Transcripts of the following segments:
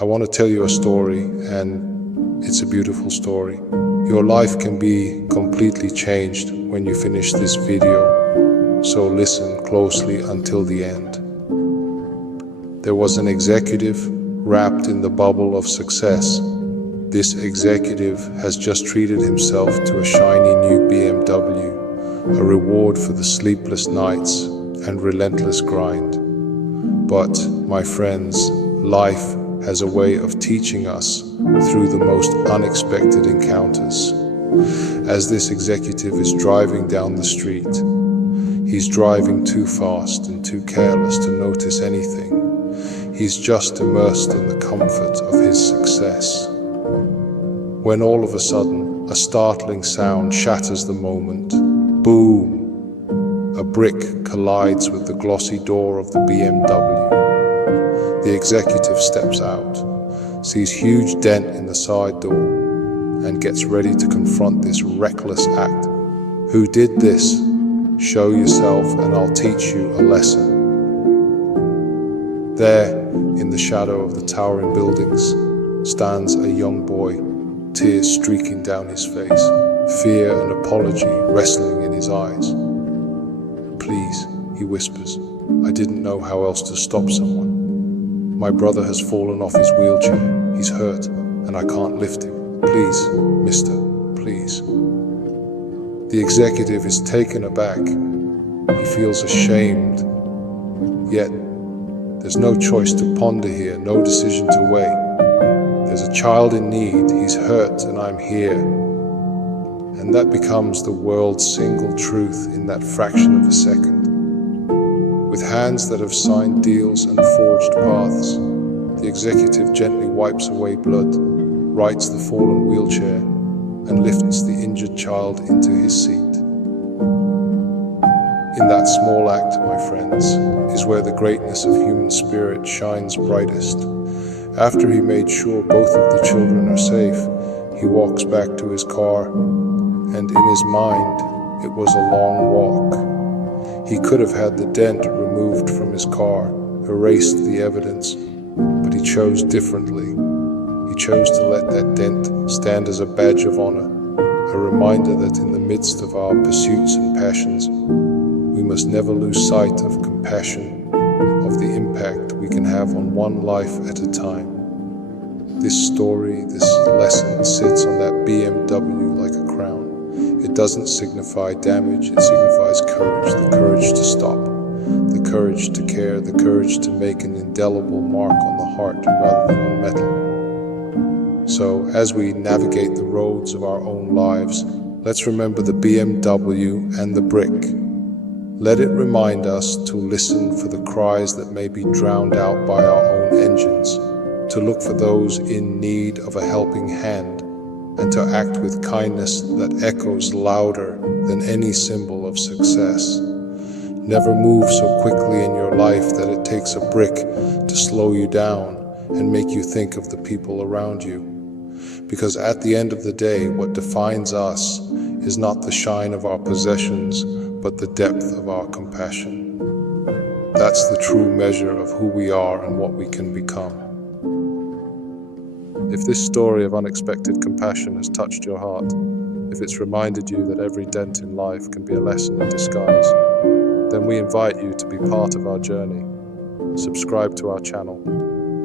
I want to tell you a story, and it's a beautiful story. Your life can be completely changed when you finish this video, so listen closely until the end. There was an executive wrapped in the bubble of success. This executive has just treated himself to a shiny new BMW, a reward for the sleepless nights and relentless grind. But, my friends, life has a way of teaching us through the most unexpected encounters. As this executive is driving down the street, he's driving too fast and too careless to notice anything. He's just immersed in the comfort of his success. When all of a sudden, a startling sound shatters the moment. Boom! A brick collides with the glossy door of the BMW. The executive steps out, sees huge dent in the side door, and gets ready to confront this reckless act. Who did this? Show yourself and I'll teach you a lesson. There, in the shadow of the towering buildings, stands a young boy, tears streaking down his face, fear and apology wrestling in his eyes. Please, he whispers, I didn't know how else to stop someone. My brother has fallen off his wheelchair. He's hurt, and I can't lift him. Please, mister, please. The executive is taken aback. He feels ashamed. Yet, there's no choice to ponder here, no decision to weigh. There's a child in need, he's hurt, and I'm here. And that becomes the world's single truth in that fraction of a second. With hands that have signed deals and forged paths, the executive gently wipes away blood, rights the fallen wheelchair, and lifts the injured child into his seat. In that small act, my friends, is where the greatness of human spirit shines brightest. After he made sure both of the children are safe, he walks back to his car, and in his mind, it was a long walk. He could have had the dent removed from his car, erased the evidence, but he chose differently. He chose to let that dent stand as a badge of honor, a reminder that in the midst of our pursuits and passions, we must never lose sight of compassion, of the impact we can have on one life at a time. This story, this lesson sits on that BMW like a crown. It doesn't signify damage, it signifies courage, the courage to stop, the courage to care, the courage to make an indelible mark on the heart rather than on metal. So, as we navigate the roads of our own lives, let's remember the BMW and the brick. Let it remind us to listen for the cries that may be drowned out by our own engines, to look for those in need of a helping hand, and to act with kindness that echoes louder than any symbol of success. Never move so quickly in your life that it takes a brick to slow you down and make you think of the people around you. Because at the end of the day, what defines us is not the shine of our possessions, but the depth of our compassion. That's the true measure of who we are and what we can become. If this story of unexpected compassion has touched your heart, if it's reminded you that every dent in life can be a lesson in disguise, then we invite you to be part of our journey. Subscribe to our channel,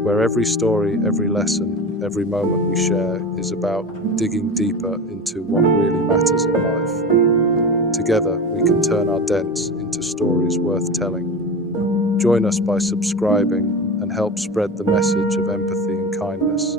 where every story, every lesson, every moment we share is about digging deeper into what really matters in life. Together, we can turn our dents into stories worth telling. Join us by subscribing and help spread the message of empathy and kindness.